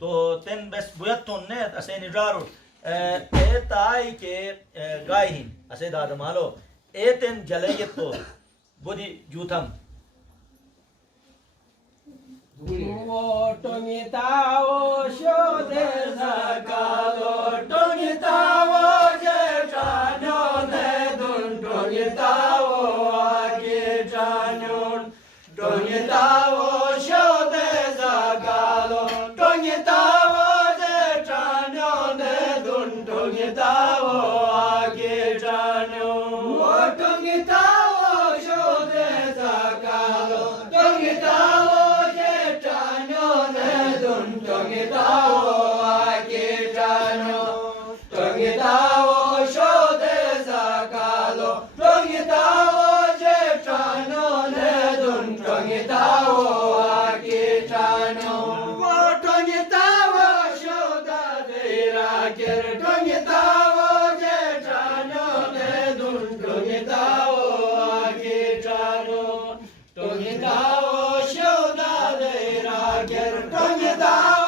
to ten bes buyaton net ase ni raro tai ke gaihin ase da malo eten jaleyeto bodi jutam Tongitao shode zakalo tongitao je chanyo ne dun tongitao age chanyon tongitao shode zakalo tongitao je chanyo ne dun tongitao age chanyon tongitao shode zakalo tongitao Tongitao akitano, tongitao shode zakalo, tongitao jetano nedun, tongitao akitano, tongitao shoda derakir, tongitao jetano nedun, tongitao akitano, tongitao shoda derakir, tongitao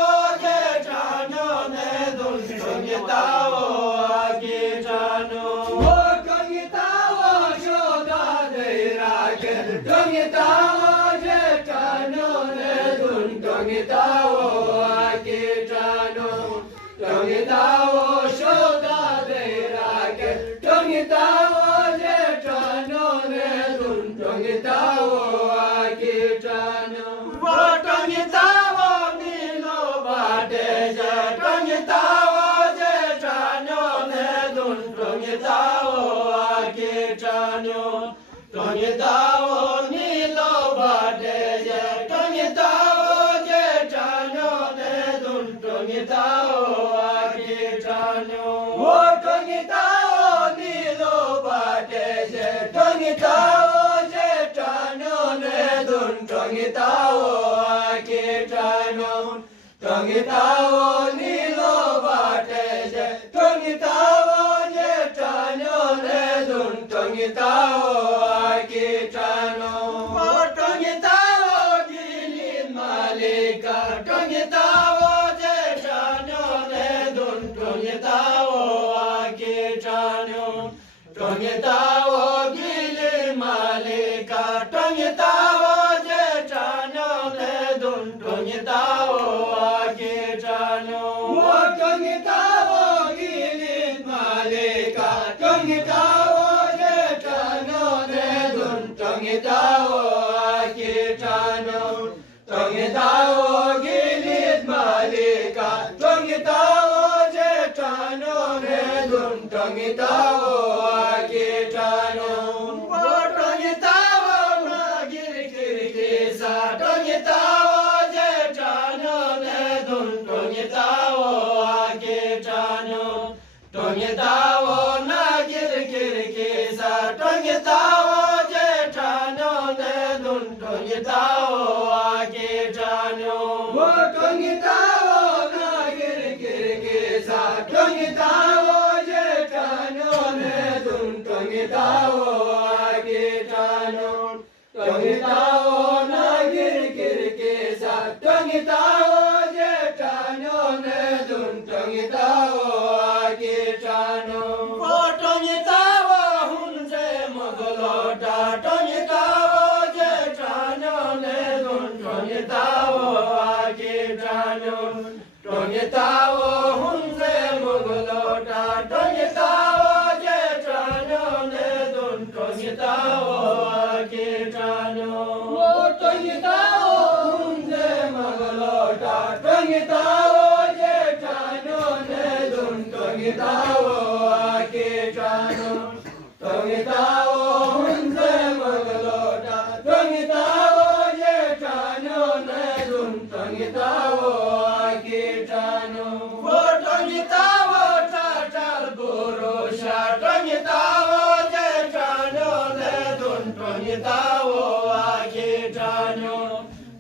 Tongitao nilo bade je tongitao je chanyo ne dun tongitao akitano o tongitao nilo bade je tongitao je chanyo ne dun tongitao akitano tongitao nilo bade je tongitao je chanyo ne dun tongitao Tongitao gili malika, tongitao je chanyo le dun, tongitao akitano. Tongitao gili malika, tongitao je chanyo le dun, tongitao akitano. Tongitao gili malika, tongitao je chanyo le dun, tongitao Tongitao na giri giri kisa, tongitao je chanyo ne dun, tongitao akitano. Tongitao na giri giri kisa, tongitao je chanyo ne dun, tongitao akitano. Tongitao na giri giri kisa, tongitao je chanyo ne dun, tongitao Tongitao hunze mugolota, tongitao je chanyo ne dun, tongitao akitano. Tongitao hunze mugolota, tongitao je chanyo ne dun, tongitao akitano. Tongitao hunze mugolota, tongitao je chanyo ne dun, tongitao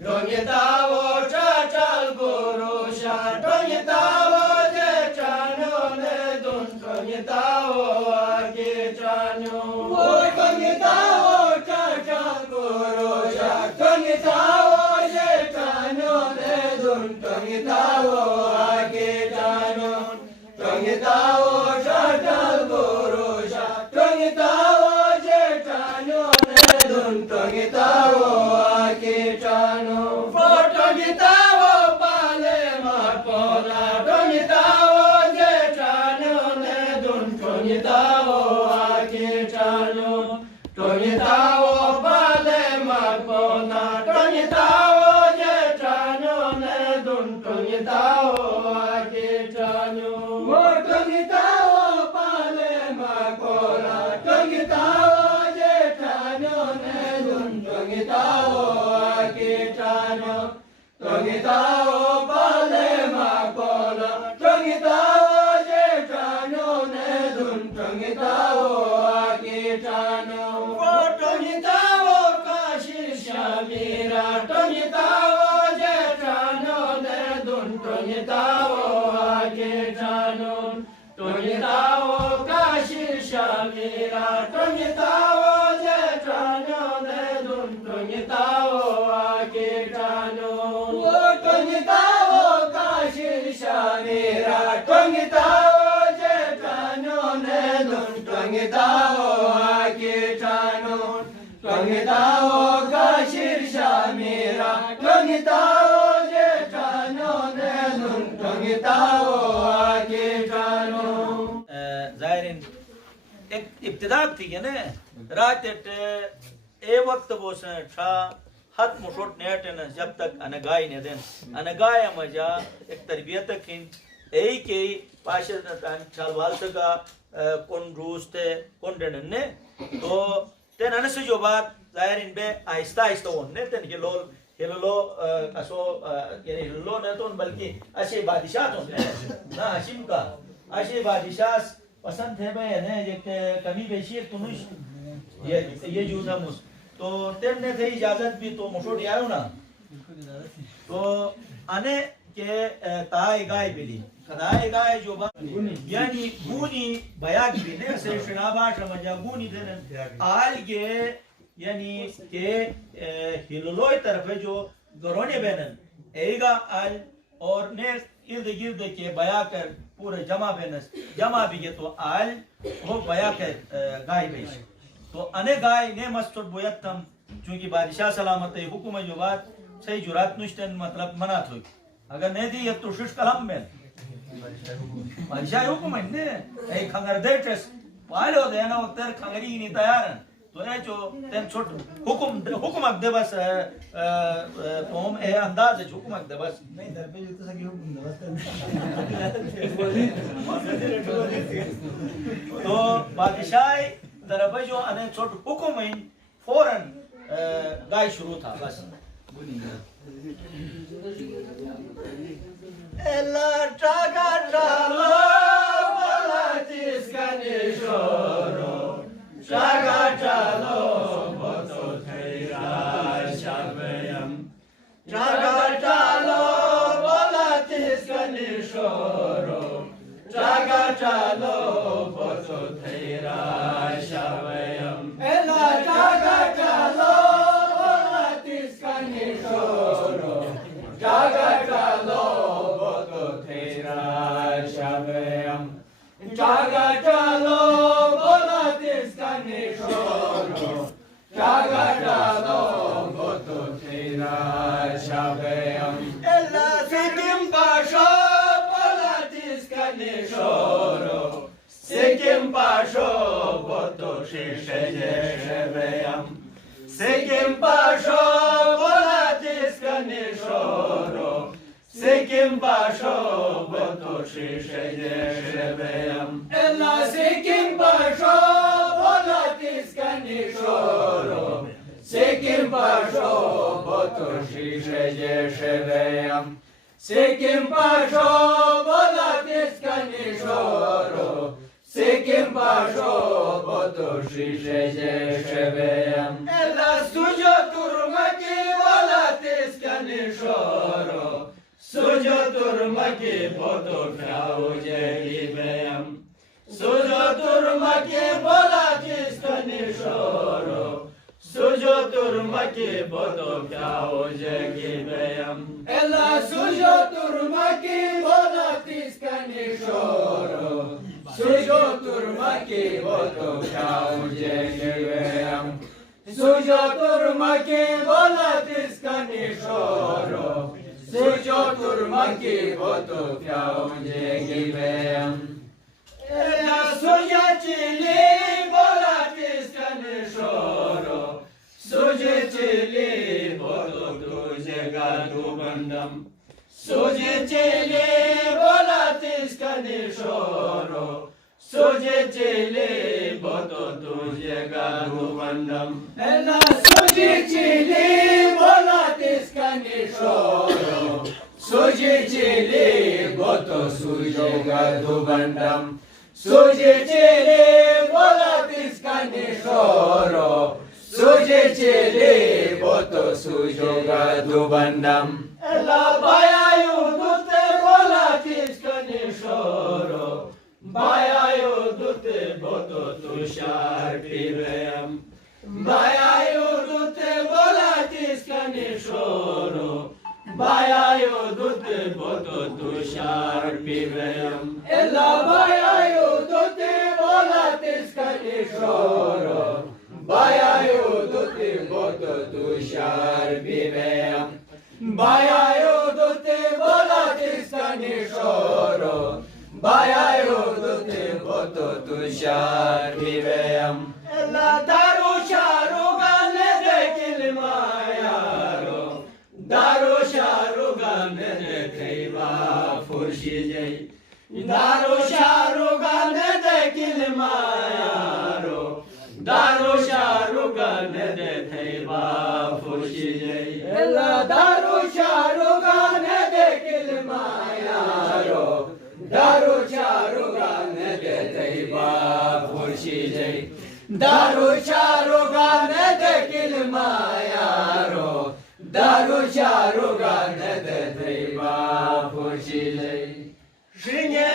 Tongitao chachal guru sha, tongitao je chanyo ne dun, tongitao akitano. Tongitao chachal guru sha, tongitao je chanyo ne dun, tongitao tongitawo akitano tongitawo bale makona tongitawo jetano nedun tongitawo akitano tongitawo bale makona tongitawo jetano nedun tongitawo akitano tongitawo bale makona tongitawo jetano nedun tongitawo akitano tongitawo kashishamira tongitawo jetano nedun tongitawo akitano tongitawo kashishamira tongitawo jetano nedun tongitawo akitano tongitawo kashishamira tongitawo jetano nedun tongitawo akitano tongitawo kashishamira tongitawo jetano nedun tongitawo akitano जाहिरिन एक इब्तिदा थी है ना रात ए वक्त बोस छा हत मुशोट net न जब तक अनगाय ने देन अनगाय मजा एक तरबियत किन एई के पाशे तान चालवाल का कौन रूस थे कौन डनने तो तेन अनस जो बात जाहिरिन बे आहिस्ता आहिस्ता होने तेन के लो लो असो यानी लो न तो बल्कि अशे बादशाह तो ना हशीम का अशे बादशाह पसंद है भाई है ना ये कमी बेशी एक तुनुश ये जूना मुस तो तेरे थे इजाजत भी तो मुशोट आयो ना तो आने के ताई गाय बिली ताई गाय जो बात यानी गुनी बयाग भी ने से शनाबा समझा गुनी थे आल के यानी के हिलोलोय तरफ जो गरोने बेनन एगा आल और ने इर्द गिर्द के बया कर पूरे जमा बेनस जमा भी ये तो आल वो बया कर गाय बेच तो अने गाय ने मस्तुर बोयतम चूंकि बादशाह सलामत हुकुम जो बात सही जुरात नुश्तन मतलब मना थोई अगर नहीं दी ये तो शुश कलम में बादशाह हुकुम ने ए खंगर दे ट्रेस वाले हो देना उतर खंगरी नहीं तैयार तो ये जो तेन छोट हुकुम अक दे बस तो हम ए अंदाज है हुकुम अक दे बस नहीं दर पे जो तो सकी हुकुम दे बस तो बादशाह तरफ जो अने छोट हुकुम है फौरन गाय शुरू था बस एला टागा डालो बलातिस कनिशोरो टागा डालो बतो थैरा शाबयम टागा डालो बलातिस कनिशोरो टागा डालो बतो थैरा शाबयम एला टागा डालो बलातिस कनिशोरो टागा डालो बतो थैरा शाबयम टागा डालो बलातिस कनिशोरो टागा डालो बतो थैरा शाबयम एला सिकिम पाशो बलातिस कनिशोरो सिकिम पाशो बतो शीशे जेशबयम सिकिम पाशो बलातिस कनिशोरो सिकिम पाशो बतो शीशे जेशबयम एला सिकिम पाशो बलातिस कनिशोरो सिकिम पाशो बतो शीशे जेशबयम सिकिम पाशो बलातिस कनिशोरो सिकिम पाशो बतो शीशे जेशबयम एला सुजो तुर्मकी बलातिस कनिशोरो सुजो तुर्मकी बतो फ्याउ जेगिबयम सुजो तुर्मकी बलातिस कनिशोरो सुजो तुर्मकी बतो फ्याउ जेगिबयम एला सुजो तुर्मकी बलातिस कनिशोरो सुजो तुर्मकी बतो फ्याउ जेगिबयम सुजो तुर्मकी बलातिस कनिशोरो सुजो तुर्मकी बतो फ्याउ जेगिबयम एला Sujecili volatis canishoro, Sujecili vototuze gadu bandam, Sujecili volatis canishoro, Sujecili vototuze gadu bandam, Ella Sujecili volatis canishoro, Sujecili vototuze gadu bandam, Sujecili volatis canishoro, Sujecili vototuze gadu bandam, Ella baia iudute volatis canishoro, baia iudute vototușar piveam, baia iudute volatis canishoro, baia iudute vototușar piveam, Ella baia iudute volatis canishoro, baia iudute vototușar piveam, baia iudute volatis canishoro, baia iudute vototușar piveam, Ella darușarugane de kilmaiaro, darușarugane de creiva furșijei, darușarugane de kilmaiaro, darușarugane de creiva furșijei, Ella darușarugane de kilmaiaro, darușarugane de creiva furșijei, darușarugane de kilmaiaro, darușarugane de creiva furșijei, Shine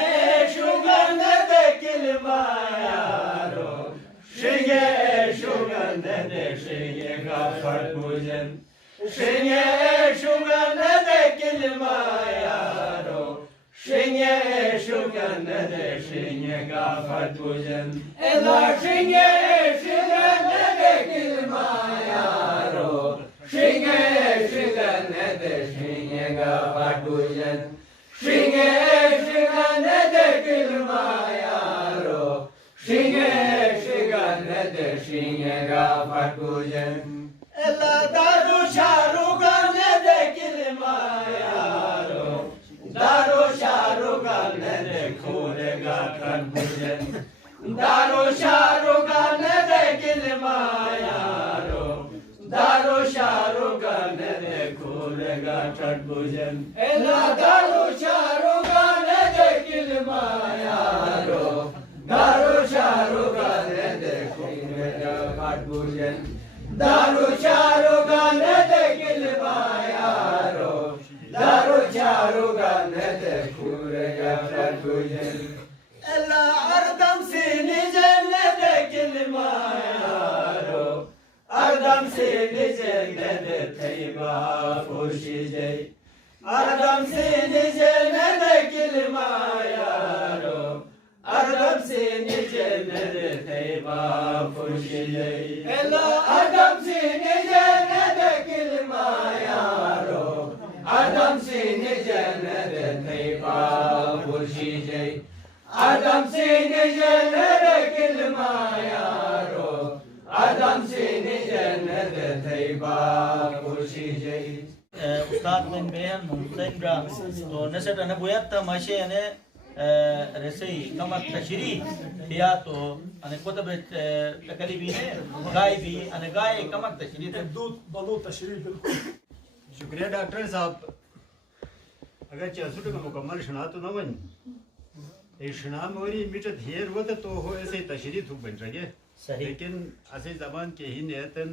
shugane de kilmaiaro, Shine shugane de shine gafar pujen, Shine shugane de kilmaiaro, Shine shugane de shine gafar pujen, Ella shine shugane de kilmaiaro, Shine shugane de shine gafar pujen, Shine shugane de kilmaiaro, Shine shugane de shine gafar pujen, Ella darușarugane de kilmaiaro, darușarugane de kure gafar pujen, darușarugane de kilmaiaro, darușarugane de kure gafar pujen, Ella darușarugane de kilmaiaro, darușarugane de kure gafar pujen, darușarugane de kilmaiaro, darușarugane de kure gafar pujen, Ella ardam seni cennete kilmaiaro, ardam seni cennete teyba furşijey, ardam seni cennete kilmaiaro, ardam seni cennete teyba furşijey, Ella ardam seni cennete kilmaiaro, ardam seni cennete teyba furşijey, ardam seni cennete kilmaiaro, ardam seni cennete teyba furşijey. Ustad men beyan mumtain bra to nasat ana boyatta mashe ane resei kamak tashri ya to ane kotabet takalibi ne गाय भी ane गाय kamak tashri दूध बलू तशरीफ बिल्कुल शुक्रिया doctor साहब अगर चौसठ का मुकम्मल शना तो न बन शना मोरी मिटत हेर वो तो हो ऐसे तशरी थुक बन रहे सही लेकिन ऐसे जबान के ही नियतन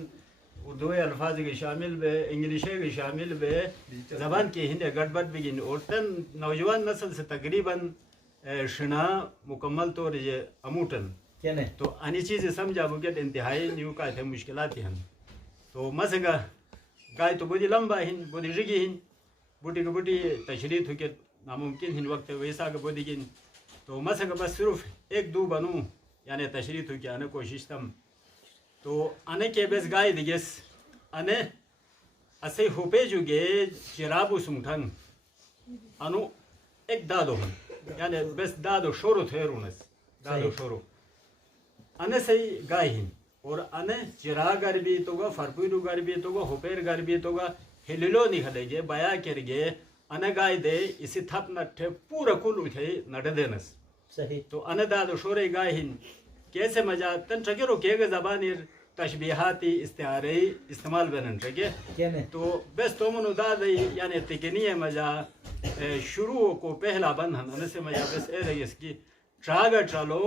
उर्दू अल्फाज के शामिल बे इंग्लिश के शामिल बे जबान के ही गड़बड़ बिगिन और तन नौजवान नस्ल से तकरीबन शना मुकम्मल तौर ये अमूटन क्या नहीं तो अन्य चीज़ें समझा बुगत इंतहाई न्यू का थे मुश्किलात हैं तो मसगा गाय तो बुद्धि लंबा हिन बुद्धि जिगी हिन बुटी को बुटी तशरीह हुके नामुमकिन हिन वक्त वैसा का बुद्धि किन तो मसगा बस सिर्फ एक दो बनूं यानी तशरीह हुके आने कोशिश तम तो आने के बेस गाय दिगेस आने असे होपे जुगे चिराबु सुमठंग अनु एक दादो हन यानी बेस दादो शोरो थे रुनस दादो शोरो अने सही गाय हिन और अने चिरा गरबी तोगा फरपुरु गरबी तोगा होपेर गरबी तोगा हिलिलो निखलेगे बया करगे अने गाय दे इसी थप नट्ठे पूरा कुल उठे नट देनस सही तो अने दादो शोरे गाय हिन कैसे मजा तन ट्रगेरो केगा जबानिर तशबीहाती इस्तिआरे इस्तेमाल बनन ट्रगे केने तो बस तो मनु दादई यानी तिकनिए मजा शुरू को पहला बंधन अने से मजा बस ए रही इसकी ट्रागा चलो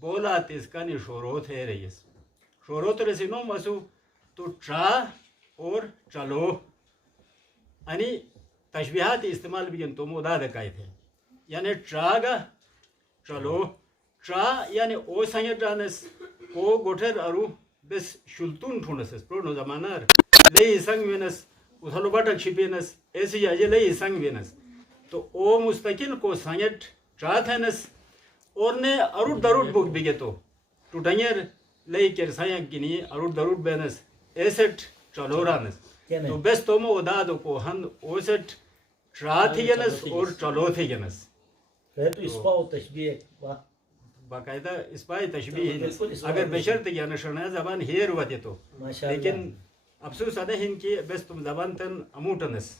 बोला तिसका नि शोरोत है रही शोरोत रसी नो मसु तो ट्रा और चलो अनि तशबीहाती इस्तेमाल भी तो मुदाद काय थे यानी ट्रागा चलो ट्रा यानी ओ संयटानस को गोठर अरु बस शुल्तून ठुनस प्रोनो जमानार ले संग वेनस उथलो बटक छिपेनस ऐसे याजे ले संग वेनस तो ओ मुस्तकिल को संयट ट्रा थनस और ने अरुट दरुट बुक बिगे तो टुटंगर ले कर संयक गिनी अरुट दरुट बेनस एसेट चलोरानस तो बस तोमो उदादो को हन ओसेट ट्रा थीगनस और चलो थीगनस फिर तो इसपाओ तशबीह वाह बाकायदा इस्पाई तशबीह अगर बेशर्त ज्ञान शरणा जबान हेर वते तो लेकिन अफसोस अदे हिन की बस तुम जबान तन अमूटनस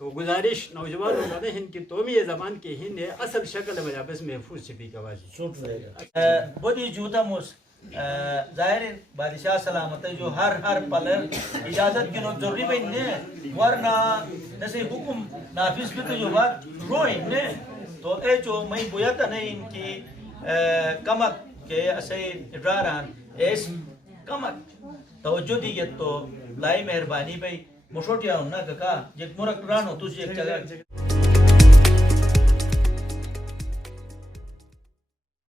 तो गुजारिश नौजवान लोग अदे हिन की तुम ये जबान के हिन असल शक्ल में बस महफूज छिपी कवाजी सूट रहेगा बड़ी जूता मुस जाहिर बादशाह सलामत है जो हर पलर इजाजत की नोट जरूरी भाई ने वरना जैसे हुक्म नाफिज भी तो जो बात रोई ने तो ए जो मैं बुयाता नहीं इनकी कमक के ऐसे इड्रारान एस कमक तवज्जो दी तो लाई मेहरबानी भाई मुशोटिया ना का जे मुरक रानो तुझे एक जगह